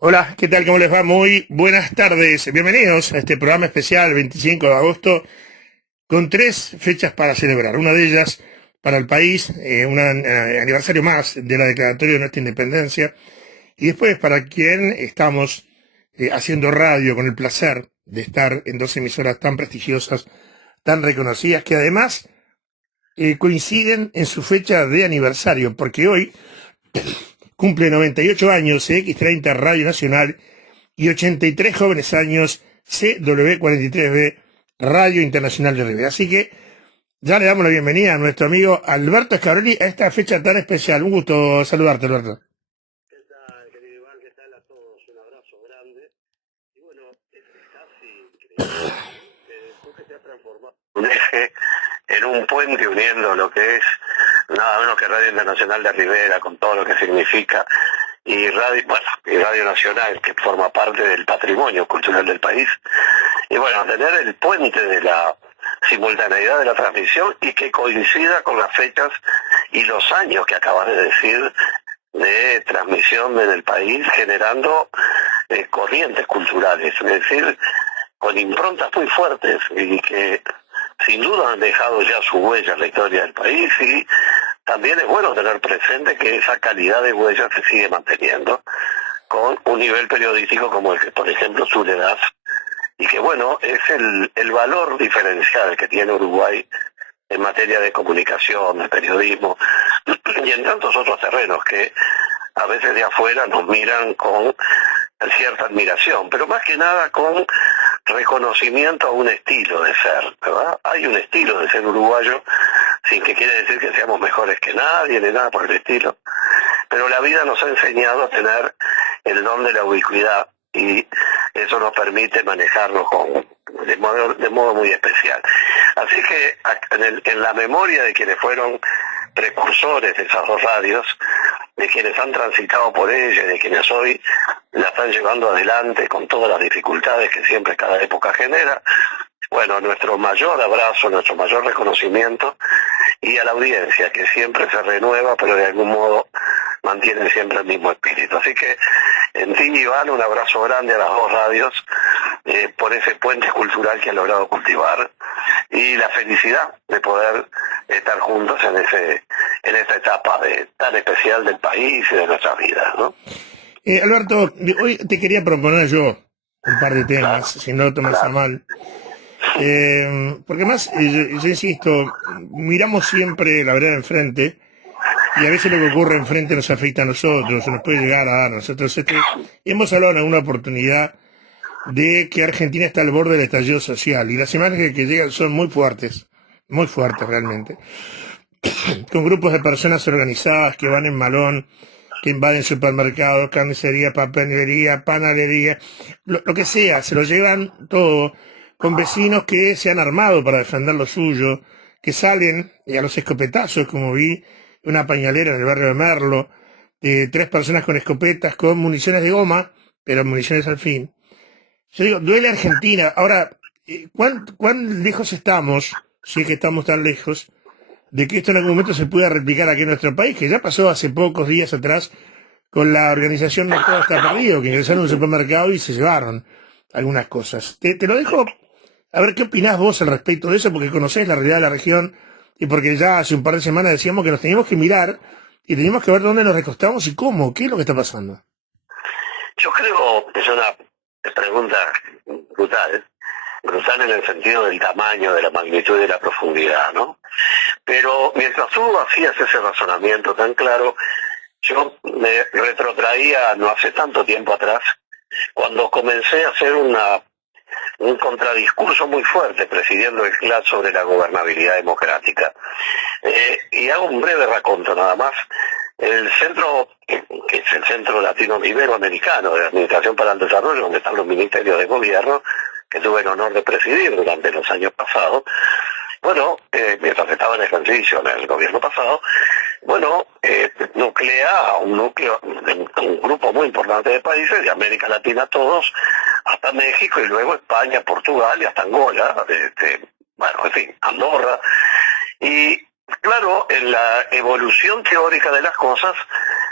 Hola, ¿qué tal? ¿Cómo les va? Muy buenas tardes. Bienvenidos a este programa especial 25 de agosto con tres fechas para celebrar. Una de ellas para el país, un aniversario más de la declaratoria de nuestra independencia. Y después para quien estamos haciendo radio con el placer de estar en dos emisoras tan prestigiosas, tan reconocidas, que además coinciden en su fecha de aniversario, porque hoy cumple 98 años X30 Radio Nacional y 83 jóvenes años CW43B Radio Internacional de Rivera. Así que ya le damos la bienvenida a nuestro amigo Alberto Scabrelli a esta fecha tan especial. Un gusto saludarte, Alberto. ¿Qué tal, querido Iván? ¿Qué tal a todos? Un abrazo grande. Y bueno, es casi increíble, ¿no? Tú que te has transformado un eje en un puente uniendo lo que es nada menos que Radio Internacional de Rivera, con todo lo que significa, y Radio Nacional, que forma parte del patrimonio cultural del país. Y bueno, tener el puente de la simultaneidad de la transmisión y que coincida con las fechas y los años que acabas de decir de transmisión en el país, generando corrientes culturales, es decir, con improntas muy fuertes y que sin duda han dejado ya su huella en la historia del país. Y también es bueno tener presente que esa calidad de huella se sigue manteniendo con un nivel periodístico como el que, por ejemplo, tú le das, y que bueno, es el valor diferencial que tiene Uruguay en materia de comunicación, de periodismo y en tantos otros terrenos que a veces de afuera nos miran con cierta admiración, pero más que nada con reconocimiento a un estilo de ser, ¿verdad? Hay un estilo de ser uruguayo, sin que quiere decir que seamos mejores que nadie, ni nada por el estilo, pero la vida nos ha enseñado a tener el don de la ubicuidad y eso nos permite manejarnos de modo muy especial. Así que en la memoria de quienes fueron precursores de esas dos radios, de quienes han transitado por ella y de quienes hoy la están llevando adelante con todas las dificultades que siempre cada época genera, bueno, nuestro mayor abrazo, nuestro mayor reconocimiento, y a la audiencia que siempre se renueva, pero de algún modo mantiene siempre el mismo espíritu. Así que en ti, Iván, un abrazo grande a las dos radios por ese puente cultural que han logrado cultivar y la felicidad de poder estar juntos en esta etapa tan especial del país y de nuestras vidas, ¿no? Alberto, hoy te quería proponer yo un par de temas, Claro, si no lo tomas a claro. mal. Porque más, yo insisto, miramos siempre la verdad enfrente. Y a veces lo que ocurre enfrente nos afecta a nosotros, o nos puede llegar a dar a nosotros. Hemos hablado en alguna oportunidad de que Argentina está al borde del estallido social, y las imágenes que llegan son muy fuertes realmente, con grupos de personas organizadas que van en malón, que invaden supermercados, carnicería, papelería, panadería, lo que sea, se lo llevan todo, con vecinos que se han armado para defender lo suyo, que salen a los escopetazos, como vi una pañalera en el barrio de Merlo, de tres personas con escopetas, con municiones de goma, pero municiones al fin. Yo digo, duele Argentina. Ahora, ¿cuán lejos estamos, si es que estamos tan lejos, de que esto en algún momento se pueda replicar aquí en nuestro país, que ya pasó hace pocos días atrás con la organización No Todo Está Perdido, que ingresaron a un supermercado y se llevaron algunas cosas? Te lo dejo a ver qué opinás vos al respecto de eso, porque conocés la realidad de la región y porque ya hace un par de semanas decíamos que nos teníamos que mirar y teníamos que ver dónde nos recostamos y cómo, qué es lo que está pasando. Yo creo que es una pregunta brutal, brutal en el sentido del tamaño, de la magnitud y de la profundidad, ¿no? Pero mientras tú hacías ese razonamiento tan claro, yo me retrotraía no hace tanto tiempo atrás, cuando comencé a hacer un contradiscurso muy fuerte presidiendo el CLAT sobre la gobernabilidad democrática. Y hago un breve raconto nada más. El centro, que es el Centro Latino Iberoamericano de Administración para el Desarrollo, donde están los ministerios de gobierno, que tuve el honor de presidir durante los años pasados, bueno, mientras estaba en ejercicio en el gobierno pasado, bueno, nuclea un núcleo, un grupo muy importante de países, de América Latina todos, hasta México y luego España, Portugal y hasta Angola, bueno, en fin, Andorra. Y claro, en la evolución teórica de las cosas,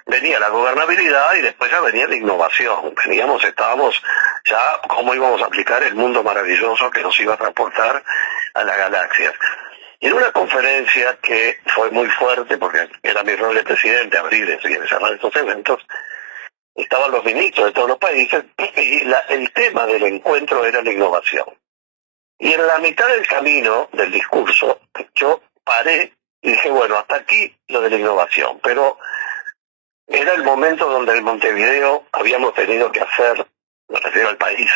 venía la gobernabilidad y después ya venía la innovación. Estábamos ya cómo íbamos a aplicar el mundo maravilloso que nos iba a transportar a las galaxias. Y en una conferencia que fue muy fuerte, porque era mi rol de presidente, abrir y cerrar estos eventos, estaban los ministros de todos los países y el tema del encuentro era la innovación. Y en la mitad del camino del discurso yo paré y dije, bueno, hasta aquí lo de la innovación, pero era el momento donde en Montevideo habíamos tenido que hacer, me refiero al país,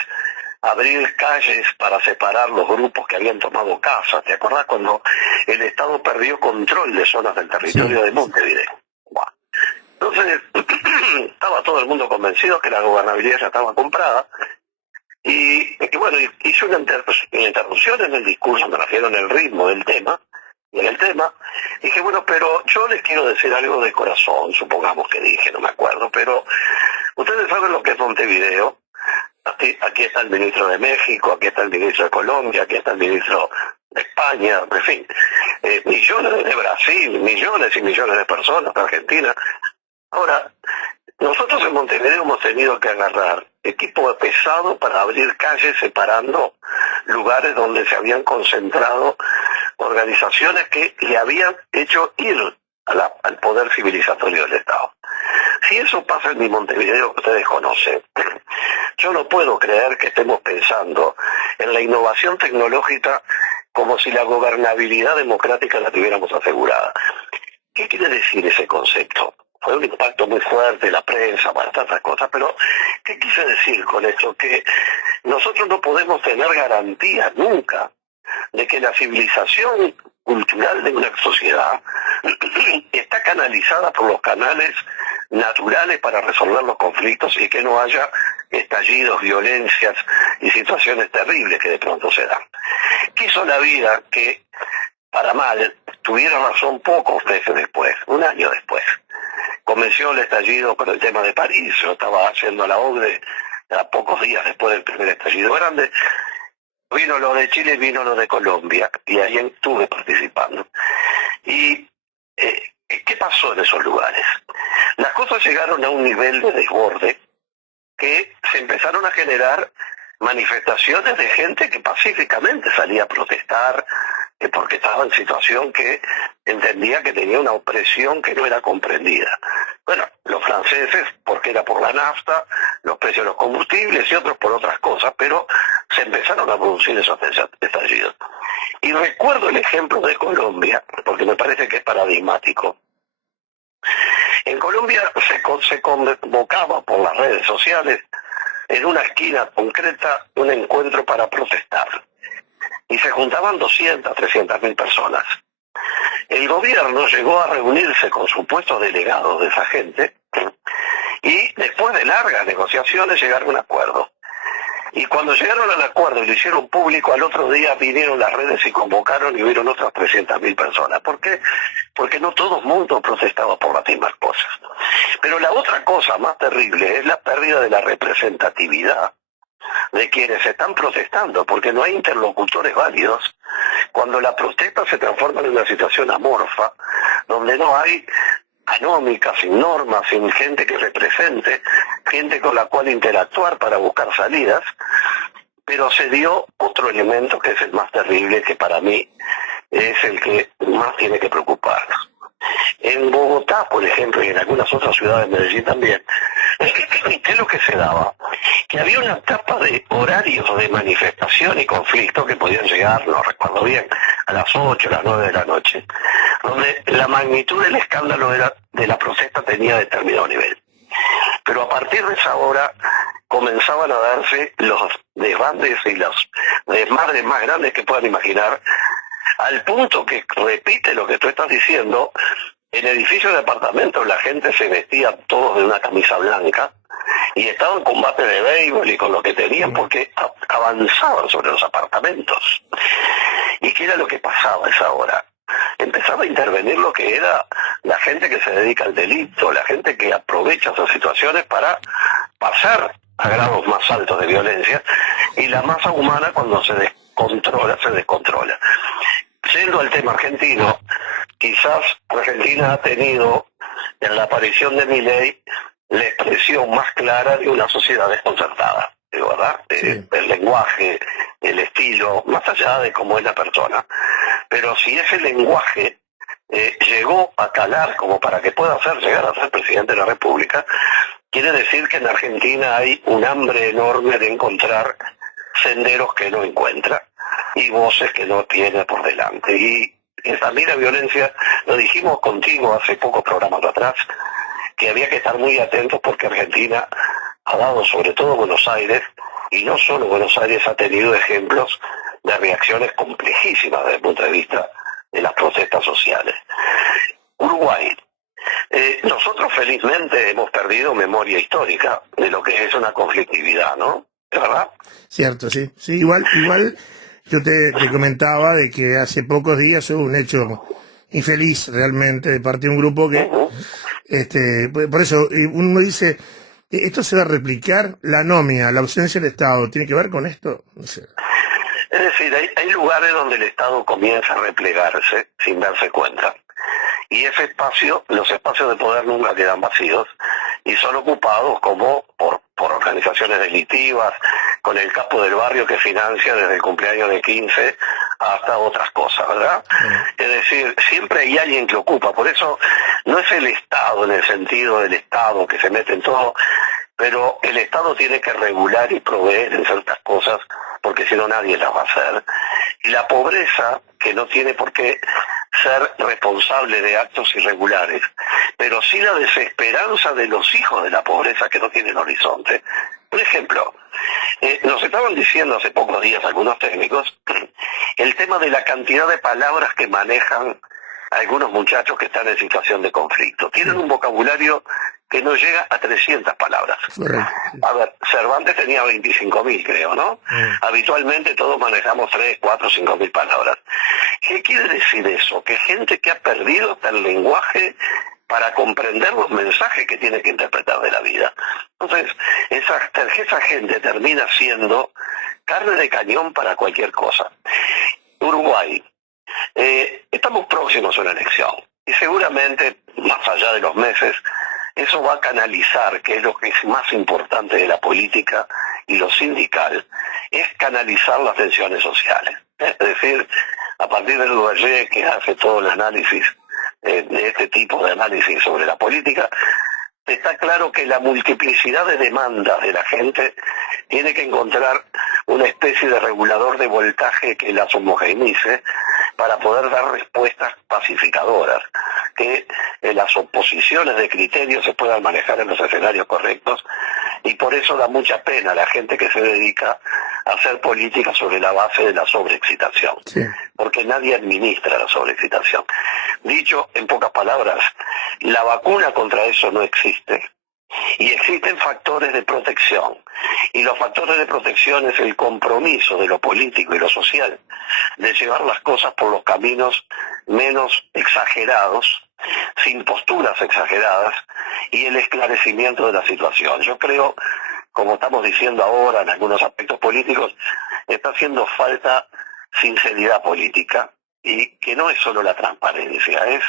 abrir calles para separar los grupos que habían tomado casas. ¿Te acordás cuando el Estado perdió control de zonas del territorio de Montevideo? Buah. Entonces, estaba todo el mundo convencido que la gobernabilidad ya estaba comprada. Y bueno, hice una interrupción en el discurso, me refiero en el ritmo del tema, y en el tema, dije, bueno, pero yo les quiero decir algo de corazón, supongamos que dije, no me acuerdo, pero ustedes saben lo que es Montevideo. Aquí está el ministro de México, aquí está el ministro de Colombia, aquí está el ministro de España, en fin, millones de Brasil, millones y millones de personas de Argentina. Ahora, nosotros en Montevideo hemos tenido que agarrar equipo pesado para abrir calles separando lugares donde se habían concentrado organizaciones que le habían hecho ir al poder civilizatorio del Estado. Si eso pasa en mi Montevideo que ustedes conocen, yo no puedo creer que estemos pensando en la innovación tecnológica como si la gobernabilidad democrática la tuviéramos asegurada. ¿Qué quiere decir ese concepto? Fue un impacto muy fuerte, la prensa, bueno, tantas cosas, pero ¿qué quise decir con esto? Que nosotros no podemos tener garantías nunca de que la civilización cultural de una sociedad está canalizada por los canales naturales para resolver los conflictos y que no haya estallidos, violencias y situaciones terribles que de pronto se dan. Quiso la vida que, para mal, tuviera razón pocos meses después, un año después. Comenzó el estallido con el tema de París, yo estaba haciendo la OCDE a pocos días después del primer estallido grande. Vino lo de Chile, vino lo de Colombia, y ahí estuve participando. ¿Y qué pasó en esos lugares? Las cosas llegaron a un nivel de desborde que se empezaron a generar manifestaciones de gente que pacíficamente salía a protestar porque estaba en situación que entendía que tenía una opresión que no era comprendida. Bueno, los franceses, porque era por la nafta, los precios de los combustibles y otros por otras cosas, pero se empezaron a producir esos estallidos. Y recuerdo el ejemplo de Colombia, porque me parece que es paradigmático. En Colombia se convocaba por las redes sociales en una esquina concreta un encuentro para protestar. Y se juntaban 200, 300.000 personas. El gobierno llegó a reunirse con supuestos delegados de esa gente y después de largas negociaciones llegaron a un acuerdo. Y cuando llegaron al acuerdo y lo hicieron público, al otro día vinieron las redes y convocaron y hubieron otras 300.000 personas. ¿Por qué? Porque no todo el mundo protestaba por las mismas cosas. Pero la otra cosa más terrible es la pérdida de la representatividad de quienes están protestando, porque no hay interlocutores válidos cuando la protesta se transforma en una situación amorfa, donde no hay anómicas, sin normas, sin gente que represente, gente con la cual interactuar para buscar salidas, pero se dio otro elemento que es el más terrible, que para mí es el que más tiene que preocuparnos. En Bogotá, por ejemplo, y en algunas otras ciudades, Medellín también, ¿qué es lo que se daba? Que había una etapa de horarios de manifestación y conflicto que podían llegar, no recuerdo bien, a las 8, a las 9 de la noche, donde la magnitud del escándalo de la protesta tenía determinado nivel. Pero a partir de esa hora comenzaban a darse los desbandes y los desmadres más grandes que puedan imaginar, al punto que repite lo que tú estás diciendo. En edificios de apartamentos la gente se vestía todos de una camisa blanca y estaban en combate de béisbol y con lo que tenían porque avanzaban sobre los apartamentos. ¿Y qué era lo que pasaba a esa hora? Empezaba a intervenir lo que era la gente que se dedica al delito, la gente que aprovecha esas situaciones para pasar a grados más altos de violencia, y la masa humana cuando se descontrola. Yendo al tema argentino, quizás Argentina ha tenido en la aparición de Milei la expresión más clara de una sociedad desconcertada, ¿verdad? Sí. El lenguaje, el estilo, más allá de cómo es la persona. Pero si ese lenguaje llegó a calar como para que pueda llegar a ser presidente de la República, quiere decir que en Argentina hay un hambre enorme de encontrar senderos que no encuentra y voces que no tiene por delante. Y también la violencia, lo dijimos contigo hace pocos programas atrás, que había que estar muy atentos porque Argentina ha dado, sobre todo Buenos Aires, y no solo Buenos Aires, ha tenido ejemplos de reacciones complejísimas desde el punto de vista de las protestas sociales. Uruguay. Nosotros felizmente hemos perdido memoria histórica de lo que es una conflictividad, ¿no? ¿Es verdad? Cierto, sí. Sí, igual yo te comentaba de que hace pocos días hubo un hecho infeliz realmente de parte de un grupo que, por eso uno dice, ¿esto se va a replicar? La anomia, la ausencia del Estado, ¿tiene que ver con esto? No sé. Es decir, hay lugares donde el Estado comienza a replegarse sin darse cuenta. Y ese espacio, los espacios de poder nunca quedan vacíos y son ocupados como por organizaciones delictivas, con el capo del barrio que financia desde el cumpleaños de 15 hasta otras cosas, ¿verdad? Es decir, siempre hay alguien que ocupa, por eso no es el Estado en el sentido del Estado que se mete en todo, pero el Estado tiene que regular y proveer en ciertas cosas, porque si no nadie las va a hacer. Y la pobreza, que no tiene por qué ser responsable de actos irregulares, pero sí la desesperanza de los hijos de la pobreza que no tienen horizonte. Por ejemplo, nos estaban diciendo hace pocos días algunos técnicos el tema de la cantidad de palabras que manejan algunos muchachos que están en situación de conflicto. Tienen un vocabulario que no llega a 300 palabras. Correcto. A ver, Cervantes tenía 25.000, creo, ¿no? Habitualmente todos manejamos 3, 4, 5.000 palabras. ¿Qué quiere decir eso? Que gente que ha perdido hasta el lenguaje para comprender los mensajes que tiene que interpretar de la vida. Entonces, esa gente termina siendo carne de cañón para cualquier cosa. Uruguay. Estamos próximos a una elección y seguramente, más allá de los meses, eso va a canalizar, que es lo que es más importante de la política y lo sindical, es canalizar las tensiones sociales. Es decir, a partir del Duvalier, que hace todo el análisis, de este tipo de análisis sobre la política, está claro que la multiplicidad de demandas de la gente tiene que encontrar una especie de regulador de voltaje que las homogeneice para poder dar respuestas pacificadoras, que las oposiciones de criterios se puedan manejar en los escenarios correctos, y por eso da mucha pena a la gente que se dedica a hacer política sobre la base de la sobreexcitación, Sí. porque nadie administra la sobreexcitación. Dicho en pocas palabras, la vacuna contra eso no existe. Y existen factores de protección. Y los factores de protección es el compromiso de lo político y lo social, de llevar las cosas por los caminos menos exagerados, sin posturas exageradas, y el esclarecimiento de la situación. Yo creo, como estamos diciendo ahora en algunos aspectos políticos, está haciendo falta sinceridad política, y que no es solo la transparencia, es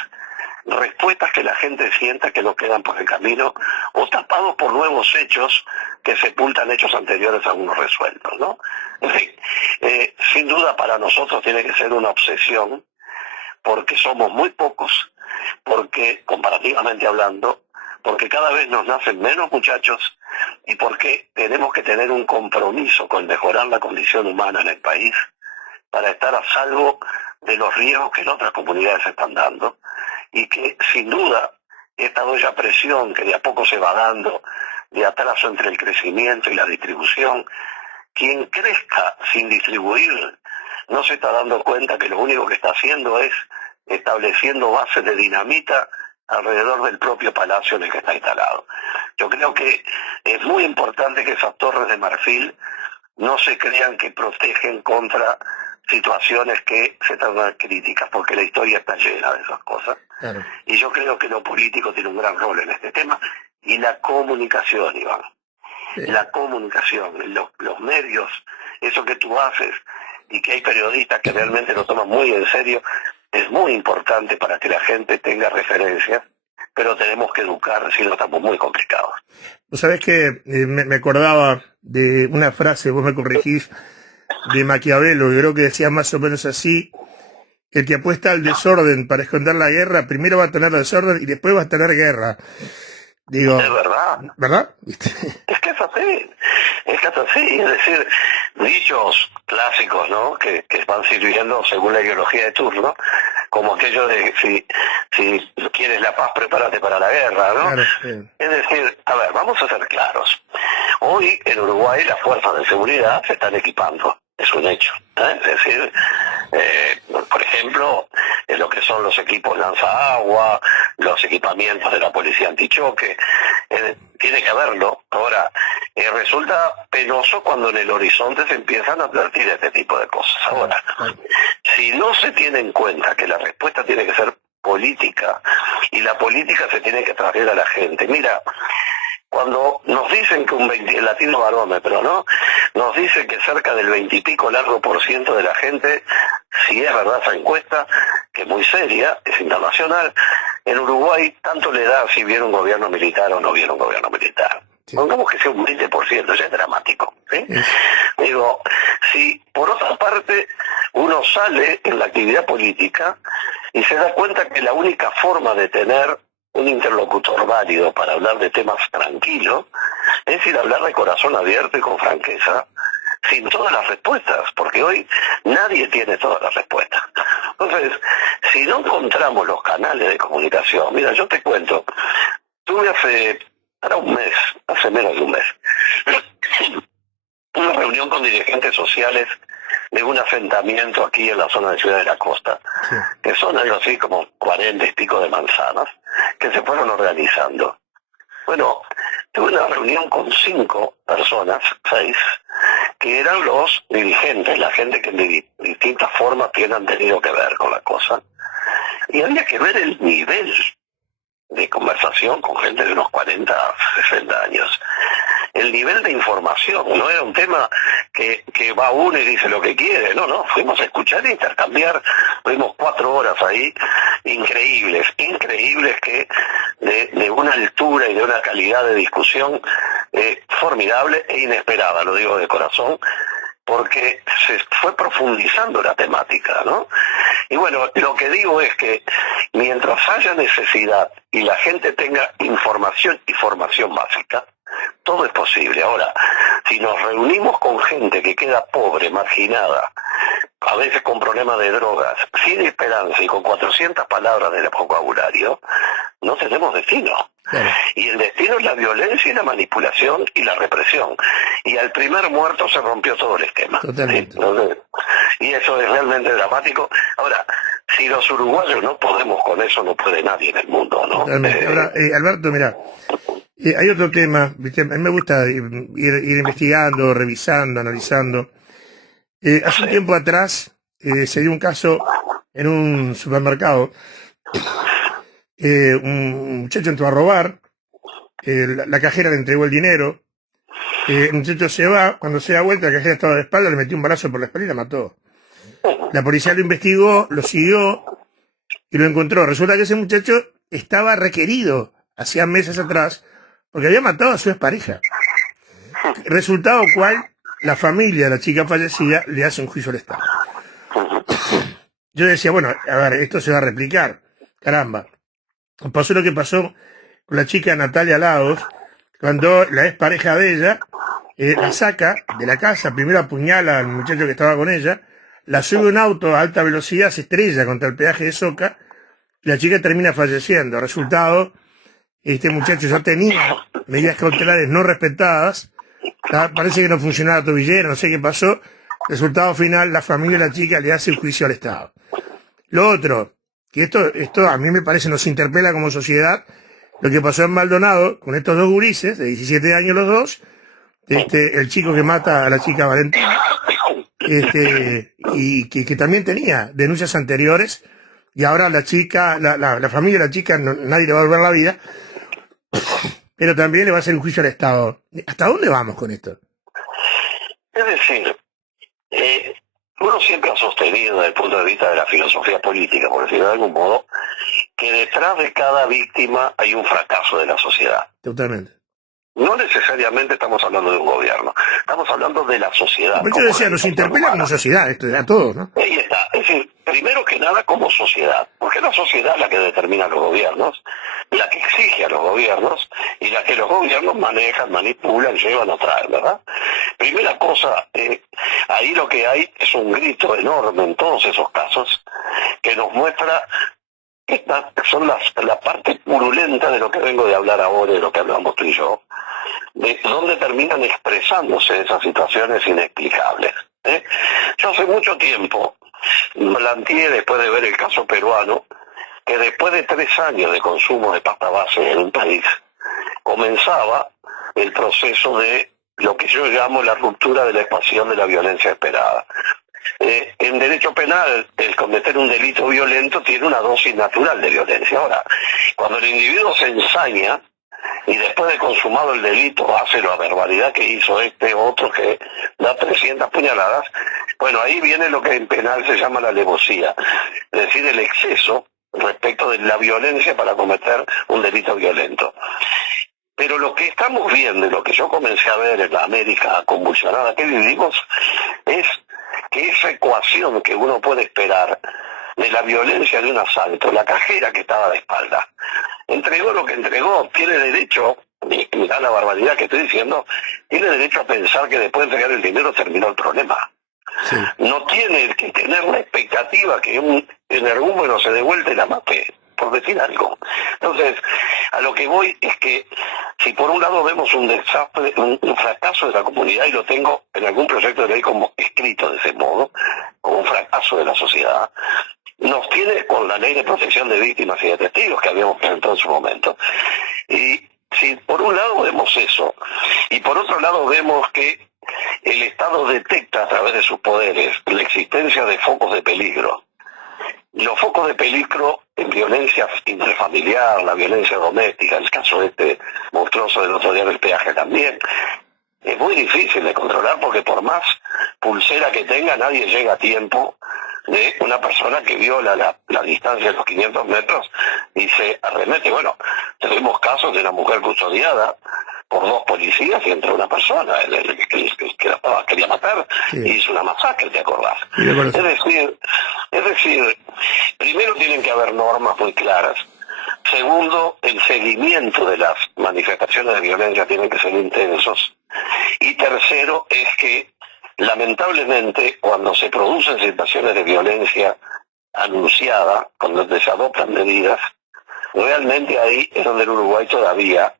respuestas que la gente sienta que no quedan por el camino o tapados por nuevos hechos que sepultan hechos anteriores a unos resueltos, ¿no? En fin, sin duda para nosotros tiene que ser una obsesión porque somos muy pocos, porque comparativamente hablando, porque cada vez nos nacen menos muchachos y porque tenemos que tener un compromiso con mejorar la condición humana en el país para estar a salvo de los riesgos que en otras comunidades están dando, y que sin duda esta olla presión que de a poco se va dando de atraso entre el crecimiento y la distribución, quien crezca sin distribuir no se está dando cuenta que lo único que está haciendo es estableciendo bases de dinamita alrededor del propio palacio en el que está instalado. Yo creo que es muy importante que esas torres de marfil no se crean que protegen contra situaciones que se tornan críticas, porque la historia está llena de esas cosas. Claro. Y yo creo que lo político tiene un gran rol en este tema, y la comunicación, Iván. Sí. La comunicación, los medios, eso que tú haces, y que hay periodistas que realmente lo toman muy en serio, es muy importante para que la gente tenga referencias pero tenemos que educar, si no estamos muy complicados. Vos sabés que me acordaba de una frase, vos me corregís, de Maquiavelo, yo creo que decía más o menos así: el que apuesta al desorden para esconder la guerra, primero va a tener desorden y después va a tener guerra. Digo, Es verdad. ¿verdad? ¿Viste? Es que es así, es decir, dichos clásicos, ¿no? Que van sirviendo según la ideología de turno, como aquello de si quieres la paz, prepárate para la guerra, ¿no? Claro, sí. Es decir, a ver, vamos a ser claros. Hoy en Uruguay las fuerzas de seguridad se están equipando, es un hecho, ¿eh? Es decir, por ejemplo, en lo que son los equipos lanzaagua, los equipamientos de la policía antichoque, tiene que haberlo. Ahora, resulta penoso cuando en el horizonte se empiezan a advertir este tipo de cosas. Ahora, si no se tiene en cuenta que la respuesta tiene que ser política y la política se tiene que traer a la gente. Mira, cuando nos dicen que el latino barómetro, ¿no? Nos dice que cerca del 20 y pico largo por ciento de la gente, si es verdad esa encuesta, que es muy seria, es internacional, en Uruguay tanto le da si viene un gobierno militar o no viene un gobierno militar. Sí. Pongamos que sea un 20%, ya es dramático, ¿sí? Sí. Digo, si por otra parte uno sale en la actividad política y se da cuenta que la única forma de tener un interlocutor válido para hablar de temas tranquilos es ir a hablar de corazón abierto y con franqueza, sin todas las respuestas, porque hoy nadie tiene todas las respuestas. Entonces, si no encontramos los canales de comunicación, mira, yo te cuento, tuve hace menos de un mes, una reunión con dirigentes sociales de un asentamiento aquí en la zona de Ciudad de la Costa, sí, que son algo así como 40 y pico de manzanas, que se fueron organizando. Bueno, tuve una reunión con 5 personas, 6, que eran los dirigentes, la gente que de distintas formas han tenido que ver con la cosa. Y había que ver el nivel de conversación con gente de unos 40, 60 años. El nivel de información, no era un tema que va uno y dice lo que quiere, no, fuimos a escuchar e intercambiar, tuvimos 4 horas ahí, increíbles que de una altura y de una calidad de discusión formidable e inesperada, lo digo de corazón, porque se fue profundizando la temática, ¿no? Y bueno, lo que digo es que mientras haya necesidad y la gente tenga información y formación básica, todo es posible. Ahora, si nos reunimos con gente que queda pobre, marginada, a veces con problemas de drogas, sin esperanza y con 400 palabras del vocabulario, no tenemos destino. Claro. Y el destino es la violencia y la manipulación y la represión. Y al primer muerto se rompió todo el esquema. Totalmente. ¿Sí? Y eso es realmente dramático. Ahora, si los uruguayos no podemos con eso, no puede nadie en el mundo, ¿no? Totalmente. Ahora, Alberto, mira, hay otro tema, ¿viste? A mí me gusta ir investigando, revisando, analizando. Hace un tiempo atrás se dio un caso en un supermercado. Un muchacho entró a robar, la cajera le entregó el dinero, el muchacho se va, cuando se da vuelta la cajera estaba de espalda, le metió un balazo por la espalda y la mató. La policía lo investigó, lo siguió y lo encontró. Resulta que ese muchacho estaba requerido hacía meses atrás porque había matado a su expareja. Resultado cual, la familia de la chica fallecida le hace un juicio al Estado. Yo decía, bueno, a ver, esto se va a replicar. Caramba. Pasó lo que pasó con la chica Natalia Laos, cuando la expareja de ella la saca de la casa, primero apuñala al muchacho que estaba con ella, la sube a un auto a alta velocidad, se estrella contra el peaje de Soca, y la chica termina falleciendo. Resultado, este muchacho ya tenía medidas cautelares no respetadas, parece que no funcionaba la tobillera, no sé qué pasó. Resultado final, la familia de la chica le hace un juicio al Estado. Lo otro, que esto a mí me parece nos interpela como sociedad, lo que pasó en Maldonado con estos 2 gurises, de 17 años los dos, el chico que mata a la chica Valentina, y que también tenía denuncias anteriores, y ahora la chica, la familia de la chica, nadie le va a volver la vida, pero también le va a hacer un juicio al Estado. ¿Hasta dónde vamos con esto? Es decir, Uno siempre ha sostenido desde el punto de vista de la filosofía política, por decirlo de algún modo, que detrás de cada víctima hay un fracaso de la sociedad. Totalmente. No necesariamente estamos hablando de un gobierno, estamos hablando de la sociedad. Pues yo decía, nos interpela como sociedad, esto a todos, ¿no? Ahí está. Es decir, primero que nada como sociedad, porque la sociedad es la que determina a los gobiernos, la que exige a los gobiernos y la que los gobiernos manejan, manipulan, llevan o traen, ¿verdad? Primera cosa, ahí lo que hay es un grito enorme en todos esos casos que nos muestra que estas son la parte purulenta de lo que vengo de hablar ahora, de lo que hablamos tú y yo, de dónde terminan expresándose esas situaciones inexplicables. Yo hace mucho tiempo planteé, después de ver el caso peruano, que después de 3 años de consumo de pasta base en un país, comenzaba el proceso de lo que yo llamo la ruptura de la ecuación de la violencia esperada. En derecho penal, el cometer un delito violento tiene una dosis natural de violencia. Ahora, cuando el individuo se ensaña y después de consumado el delito hace la barbaridad que hizo este otro que da 300 puñaladas, bueno, ahí viene lo que en penal se llama la alevosía, es decir, el exceso respecto de la violencia para cometer un delito violento. Pero lo que estamos viendo y lo que yo comencé a ver en la América convulsionada que vivimos es que esa ecuación que uno puede esperar de la violencia de un asalto, la cajera que estaba de espalda, entregó lo que entregó, tiene derecho, mirá la barbaridad que estoy diciendo, tiene derecho a pensar que después de entregar el dinero terminó el problema. Sí. No tiene que tener la expectativa que un energúmeno se dé vuelta y la mate, por decir algo. Entonces, a lo que voy es que si por un lado vemos un desastre, un fracaso de la comunidad, y lo tengo en algún proyecto de ley como escrito de ese modo, como un fracaso de la sociedad, nos tiene con la ley de protección de víctimas y de testigos que habíamos presentado en su momento. Y si por un lado vemos eso, y por otro lado vemos que el Estado detecta a través de sus poderes la existencia de focos de peligro, los focos de peligro en violencia intrafamiliar, la violencia doméstica, el caso este monstruoso del otro día del peaje también, es muy difícil de controlar porque por más pulsera que tenga nadie llega a tiempo de una persona que viola la distancia de los 500 metros y se arremete. Bueno, tenemos casos de una mujer custodiada por 2 policías y entre una persona, el que la quería matar, sí. Y hizo una masacre, ¿te acordás? Sí, es decir, primero tienen que haber normas muy claras. Segundo, el seguimiento de las manifestaciones de violencia tienen que ser intensos. Y tercero es que, lamentablemente, cuando se producen situaciones de violencia anunciada, cuando se adoptan medidas, realmente ahí es donde el Uruguay todavía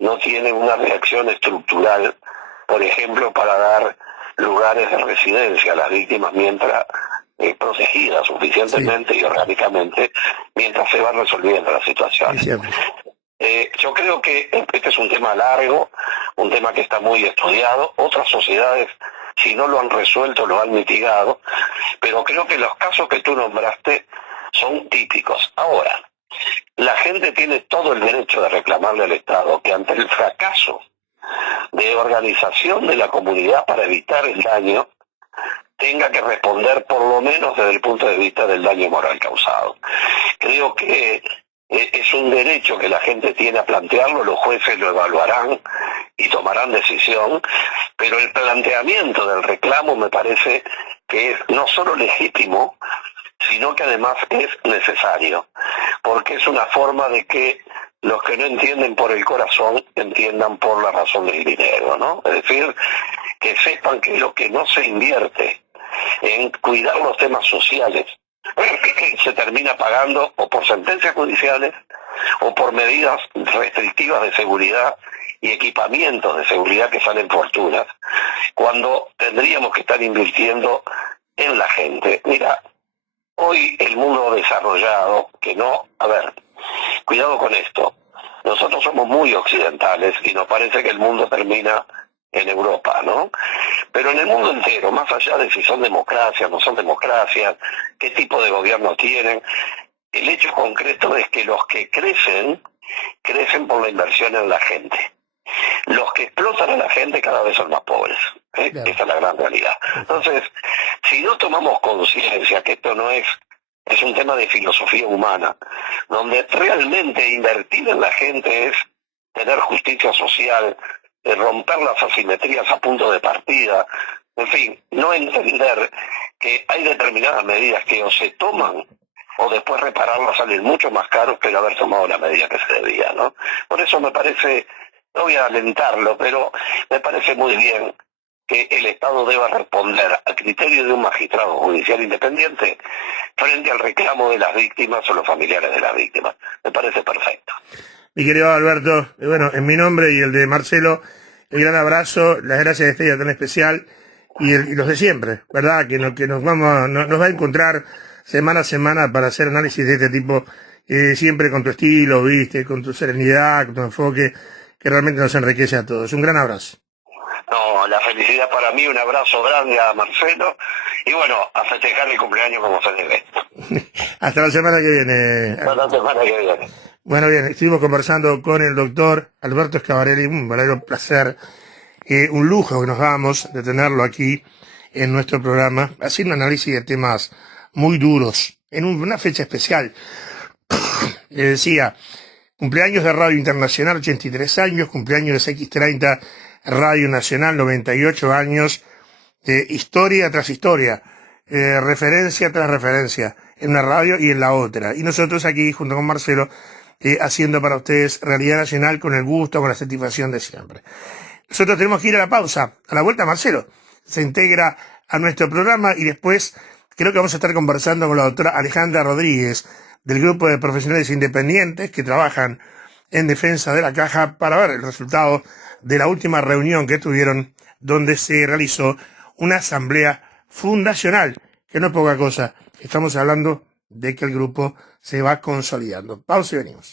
no tiene una reacción estructural, por ejemplo, para dar lugares de residencia a las víctimas mientras protegidas suficientemente sí. Y orgánicamente, mientras se va resolviendo la situación. Sí, yo creo que este es un tema largo, un tema que está muy estudiado. Otras sociedades, si no lo han resuelto, lo han mitigado, pero creo que los casos que tú nombraste son típicos. Ahora, la gente tiene todo el derecho de reclamarle al Estado que ante el fracaso de organización de la comunidad para evitar el daño, tenga que responder por lo menos desde el punto de vista del daño moral causado. Creo que es un derecho que la gente tiene a plantearlo, los jueces lo evaluarán y tomarán decisión, pero el planteamiento del reclamo me parece que es no solo legítimo, sino que además es necesario, porque es una forma de que los que no entienden por el corazón entiendan por la razón del dinero, ¿no? Es decir, que sepan que lo que no se invierte en cuidar los temas sociales se termina pagando o por sentencias judiciales o por medidas restrictivas de seguridad y equipamientos de seguridad que salen fortunas, cuando tendríamos que estar invirtiendo en la gente. Mira, hoy el mundo desarrollado, que no, a ver, cuidado con esto, nosotros somos muy occidentales y nos parece que el mundo termina en Europa, ¿no? Pero en el mundo entero, más allá de si son democracias, no son democracias, qué tipo de gobierno tienen, el hecho concreto es que los que crecen por la inversión en la gente. Los que explotan a la gente cada vez son más pobres. Claro. Esa es la gran realidad. Entonces, si no tomamos conciencia que esto no es un tema de filosofía humana, donde realmente invertir en la gente es tener justicia social, romper las asimetrías a punto de partida, en fin, no entender que hay determinadas medidas que o se toman o después repararlas salen mucho más caros que el haber tomado la medida que se debía, ¿no? Por eso me parece, no voy a alentarlo, pero me parece muy bien que el Estado deba responder al criterio de un magistrado judicial independiente frente al reclamo de las víctimas o los familiares de las víctimas. Me parece perfecto. Mi querido Alberto, bueno, en mi nombre y el de Marcelo, el gran abrazo, las gracias de este día tan especial y los de siempre, ¿verdad? Que nos va a encontrar semana a semana para hacer análisis de este tipo, siempre con tu estilo, viste, con tu serenidad, con tu enfoque, que realmente nos enriquece a todos. Un gran abrazo. No, la felicidad para mí, un abrazo grande a Marcelo y bueno, a festejar el cumpleaños como se debe. Hasta la semana que viene. Hasta la semana que viene. Bueno, bien, estuvimos conversando con el doctor Alberto Schiavarelli, un verdadero placer, un lujo que nos damos de tenerlo aquí en nuestro programa, haciendo un análisis de temas muy duros, en una fecha especial. Le decía, cumpleaños de Radio Internacional, 83 años, cumpleaños de X30 Radio Nacional, 98 años, historia tras historia, referencia tras referencia, en una radio y en la otra. Y nosotros aquí, junto con Marcelo, haciendo para ustedes Realidad Nacional con el gusto, con la satisfacción de siempre. Nosotros tenemos que ir a la pausa. A la vuelta, Marcelo se integra a nuestro programa y después creo que vamos a estar conversando con la doctora Alejandra Rodríguez del grupo de profesionales independientes que trabajan en defensa de la caja para ver el resultado de la última reunión que tuvieron donde se realizó una asamblea fundacional, que no es poca cosa. Estamos hablando de que el grupo se va consolidando. Pausa y venimos.